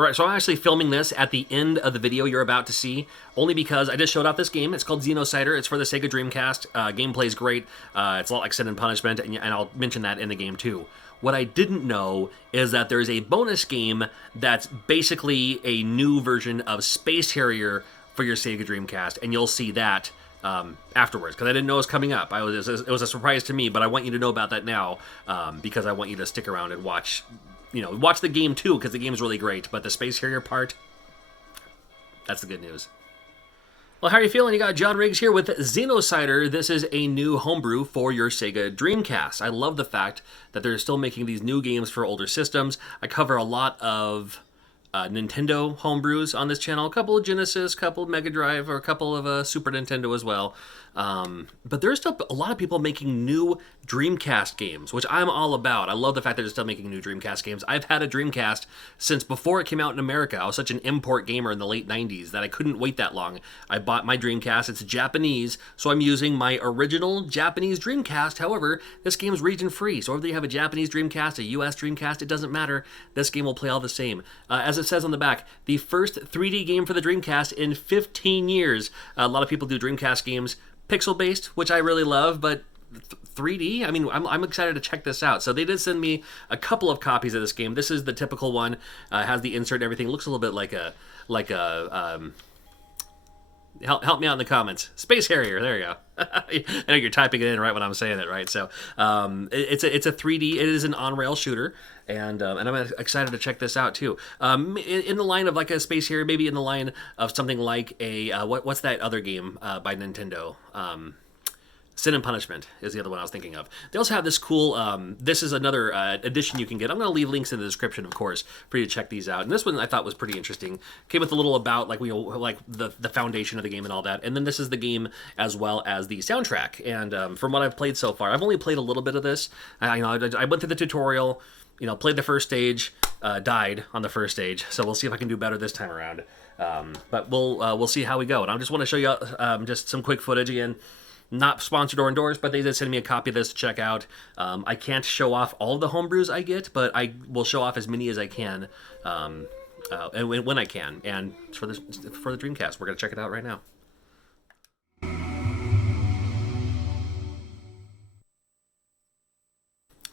All right, so I'm actually filming this at the end of the video you're about to see, only because I just showed off this game. It's called Xenocider. It's for the Sega Dreamcast. Gameplay's great. It's a lot like Sin and Punishment, and I'll mention that in the game too. What I didn't know is that there's a bonus game that's basically a new version of Space Harrier for your Sega Dreamcast, and you'll see that afterwards, because I didn't know it was coming up. It was a surprise to me, but I want you to know about that now, because I want you to stick around and watch the game too, because the game's really great. But the Space Harrier part, that's the good news. Well, how are you feeling? You got John Riggs here with Xenocider. This is a new homebrew for your Sega Dreamcast. I love the fact that they're still making these new games for older systems. I cover a lot of Nintendo homebrews on this channel, a couple of Genesis, a couple of Mega Drive, or a couple of Super Nintendo as well. But there's still a lot of people making new Dreamcast games, which I'm all about. I love the fact that they're still making new Dreamcast games. I've had a Dreamcast since before it came out in America. I was such an import gamer in the late 90s that I couldn't wait that long. I bought my Dreamcast. It's Japanese, so I'm using my original Japanese Dreamcast. However, this game's region-free, so whether you have a Japanese Dreamcast, a US Dreamcast, it doesn't matter. This game will play all the same. As it says on the back, the first 3D game for the Dreamcast in 15 years. A lot of people do Dreamcast games pixel-based, which I really love, but 3D? I mean, I'm excited to check this out. So they did send me a couple of copies of this game. This is the typical one. Has the insert and everything. It looks a little bit like a help me out in the comments. Space Harrier, there you go. I know you're typing it in right when I'm saying it, right? So it's a 3D, it is an on-rail shooter, and I'm excited to check this out too. In the line of like a Space Harrier, maybe in the line of something like a, what's that other game by Nintendo? Sin and Punishment is the other one I was thinking of. They also have this cool, this is another edition you can get. I'm going to leave links in the description, of course, for you to check these out. And this one I thought was pretty interesting. Came with a little about, like, like the foundation of the game and all that. And then this is the game as well as the soundtrack. And from what I've played so far, I've only played a little bit of this. I went through the tutorial, played the first stage, died on the first stage. So we'll see if I can do better this time around. But we'll see how we go. And I just want to show you just some quick footage again. Not sponsored or endorsed, but they did send me a copy of this to check out. I can't show off all of the homebrews I get, but I will show off as many as I can, and when I can. And for the Dreamcast, we're gonna check it out right now. I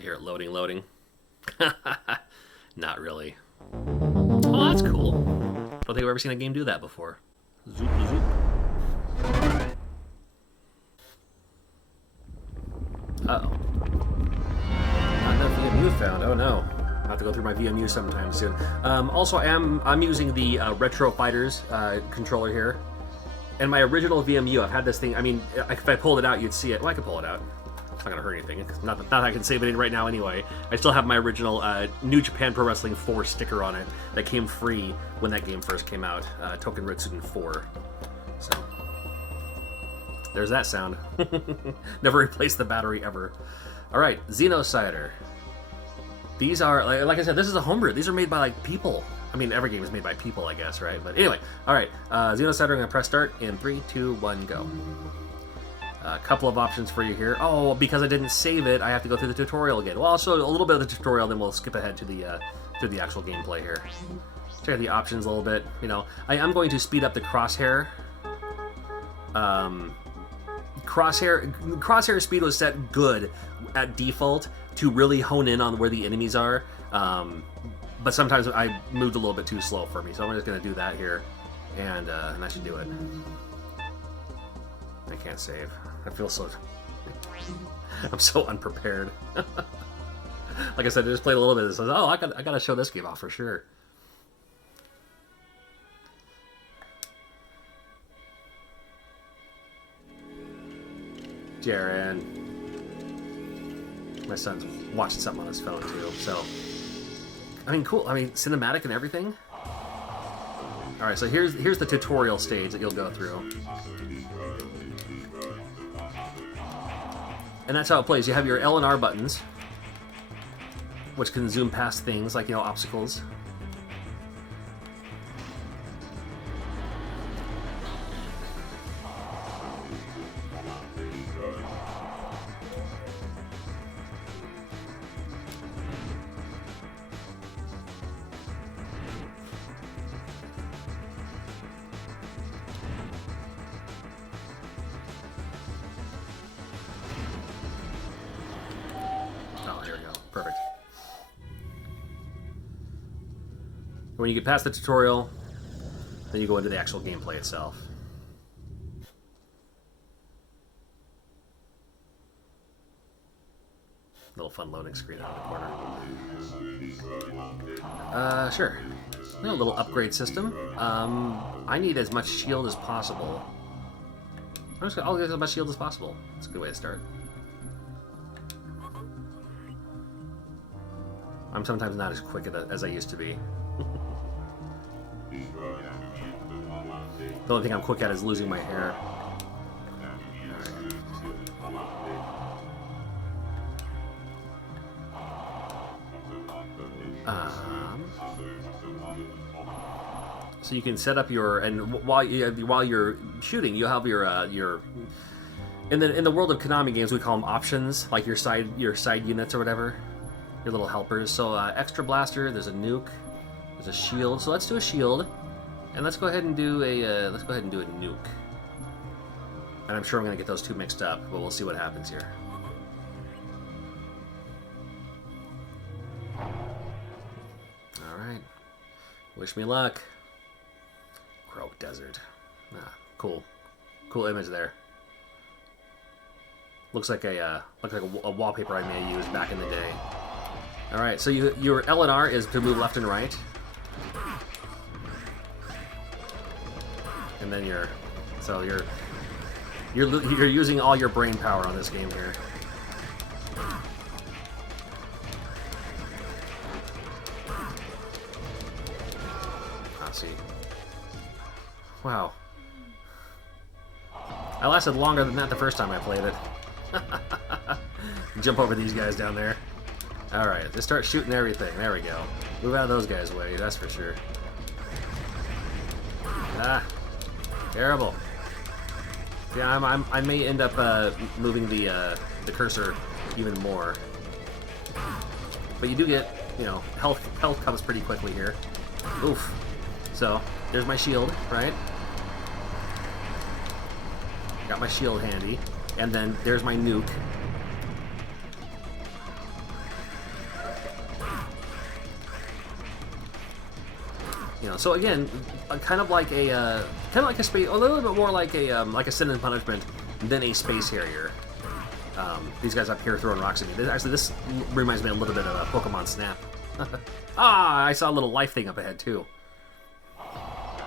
hear it loading. Not really. Oh, that's cool. Don't think I've ever seen a game do that before. Zoop, zoop. Uh-oh. Not enough VMU found. Oh no. I'll have to go through my VMU sometime soon. Also, I'm using the Retro Fighters controller here. And my original VMU, I've had this thing, I mean, if I pulled it out, you'd see it. Well, I could pull it out. It's not going to hurt anything. Not that I can save it in right now anyway. I still have my original New Japan Pro Wrestling 4 sticker on it that came free when that game first came out. Token Ritsuden 4. So... there's that sound. Never replaced the battery ever. All right, Xenocider. These are, like I said, this is a homebrew. These are made by like people. I mean, every game is made by people, I guess, right? But anyway, all right, Xenocider. I'm gonna press start in 3, 2, 1, go. A couple of options for you here. Oh, because I didn't save it, I have to go through the tutorial again. Well, I'll show a little bit of the tutorial, then we'll skip ahead to the actual gameplay here. Check out the options a little bit. I am going to speed up the crosshair. Crosshair speed was set good at default to really hone in on where the enemies are, but sometimes I moved a little bit too slow for me, so I'm just going to do that here, and that should do it. I can't save. I feel so... I'm so unprepared. Like I said, I just played a little bit of this. I was, oh, I got to show this game off for sure. Jaren. My son's watching something on his phone too, so... I mean, cool. I mean, cinematic and everything. Alright, so here's the tutorial stage that you'll go through. And that's how it plays. You have your L and R buttons, which can zoom past things like, obstacles. Perfect. When you get past the tutorial, then you go into the actual gameplay itself. Little fun loading screen out in the corner. Sure. A little upgrade system. I need as much shield as possible. I'll get as much shield as possible. That's a good way to start. I'm sometimes not as quick as I used to be. The only thing I'm quick at is losing my hair. So you can set up your, and while you're shooting, you'll have your in the world of Konami games we call them options, like your side units or whatever, your little helpers. So extra blaster, there's a nuke, there's a shield. So let's do a shield, and let's go ahead and do a nuke. And I'm sure I'm gonna get those two mixed up, but we'll see what happens here. All right, wish me luck. Crow Desert. Cool image there. Looks like a wallpaper I may have used back in the day. All right, so your L and R is to move left and right, and then you're using all your brain power on this game here. Let's see. Wow. I lasted longer than that the first time I played it. Jump over these guys down there. Alright, just start shooting everything. There we go. Move out of those guys' way, that's for sure. Ah. Terrible. Yeah, I may end up moving the cursor even more. But you do get, you know, health comes pretty quickly here. Oof. So, there's my shield, right? Got my shield handy. And then there's my nuke. You know, so again, kind of like a space, a little bit more like a Sin and Punishment than a Space Harrier. These guys up here throwing rocks at me. Actually, this reminds me a little bit of a Pokemon Snap. Ah, I saw a little life thing up ahead too. All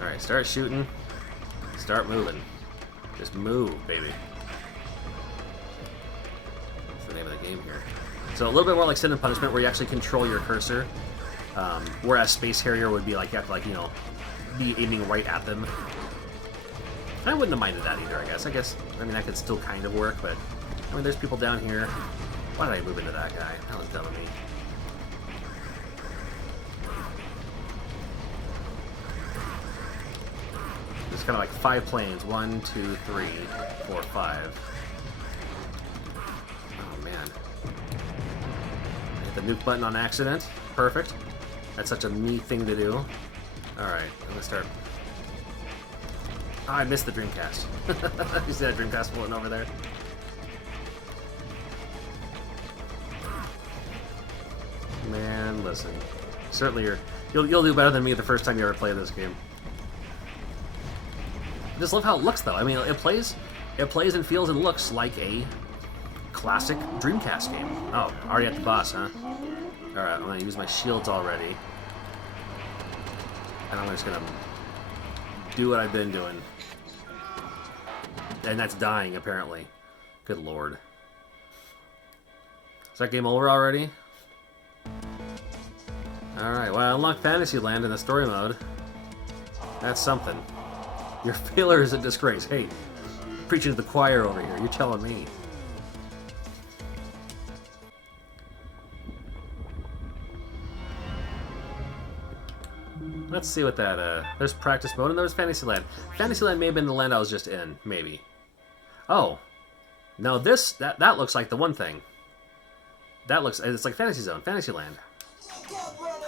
right, start shooting. Start moving. Just move, baby. That's the name of the game here. So a little bit more like Sin and Punishment, where you actually control your cursor, whereas Space Harrier would be like you have to, like, you know, be aiming right at them. I wouldn't have minded that either. I guess. I mean, that could still kind of work, but I mean, there's people down here. Why did I move into that guy? That was dumb of me. It's kind of like 5 planes. 1, 2, 3, 4, 5. Oh man. I hit the nuke button on accident. Perfect. That's such a me thing to do. Alright, I'm gonna start. Oh, I missed the Dreamcast. You see that Dreamcast floating over there? Man, listen. Certainly you'll do better than me the first time you ever play this game. I just love how it looks, though. I mean, it plays and feels and looks like a classic Dreamcast game. Oh, already at the boss, huh? Alright, I'm gonna use my shields already. And I'm just gonna do what I've been doing. And that's dying, apparently. Good lord. Is that game over already? Alright, well, I unlocked Fantasyland in the story mode. That's something. Your failure is a disgrace. Hey, preaching to the choir over here. You're telling me. Let's see what that, there's practice mode and there's Fantasyland. Fantasyland may have been the land I was just in, maybe. Oh. No, that looks like the one thing. That looks, it's like Fantasy Zone, Fantasyland.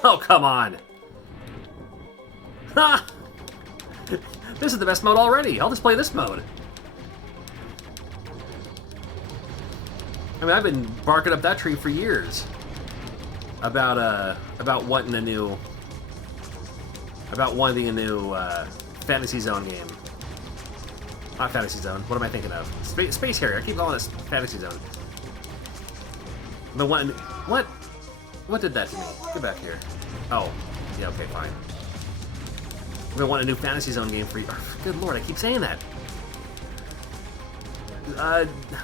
Oh, come on! Ha! This is the best mode already. I'll just play this mode. I mean, I've been barking up that tree for years about wanting a new Fantasy Zone game. Not Fantasy Zone. What am I thinking of? Space Harrier. I keep calling it Fantasy Zone. The one. What? What did that to me? Get back here. Oh. Yeah. Okay. Fine. I've been wanting a new Fantasy Zone game for you. Good lord! I keep saying that.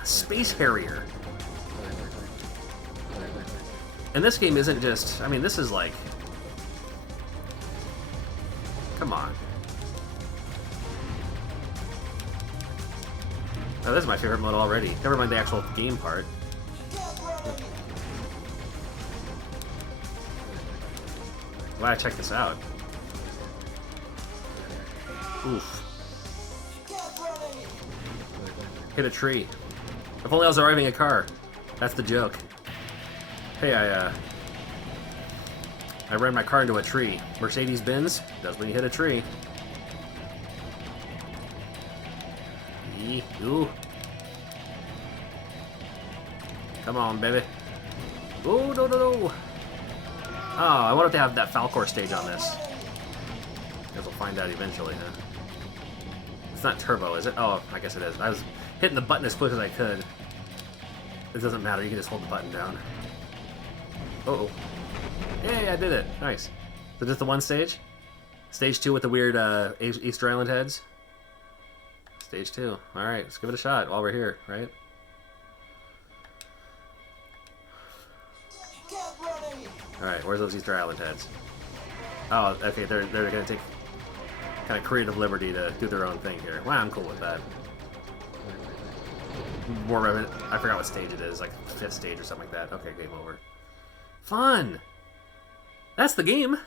Space Harrier. And this game isn't just... I mean, this is like... Come on. Oh, this is my favorite mode already. Never mind the actual game part. Glad I checked this out. Oof. Hit a tree. If only I was driving a car. That's the joke. Hey, I ran my car into a tree. Mercedes-Benz does when you hit a tree. Ooh. Come on, baby. Oh, no, no, no. Oh, I wonder if they have that Falcor stage on this. Guess we'll find out eventually, huh? It's not turbo, is it? Oh, I guess it is. I was hitting the button as quick as I could. It doesn't matter, you can just hold the button down. Uh-oh. Yay, I did it. Nice. So just the one stage? Stage 2 with the weird Easter Island heads? Stage 2. Alright, let's give it a shot while we're here, right? Alright, where's those Easter Island heads? Oh, okay, they're gonna take kind of creative liberty to do their own thing here. Well, I'm cool with that. More revenue. I forgot what stage it is, like 5th stage or something like that. Okay, game over. Fun! That's the game.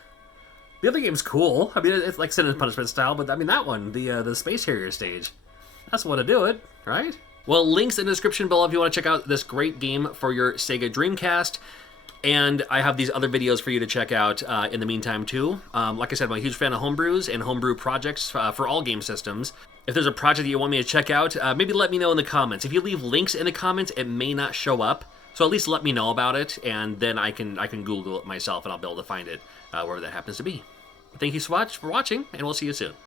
The other game's cool. I mean, it's like Sin and Punishment style, but I mean that one, the Space Harrier stage. That's the one to do it, right? Well, links in the description below if you want to check out this great game for your Sega Dreamcast. And I have these other videos for you to check out in the meantime, too. Like I said, I'm a huge fan of homebrews and homebrew projects for all game systems. If there's a project that you want me to check out, maybe let me know in the comments. If you leave links in the comments, it may not show up. So at least let me know about it, and then I can Google it myself, and I'll be able to find it wherever that happens to be. Thank you so much for watching, and we'll see you soon.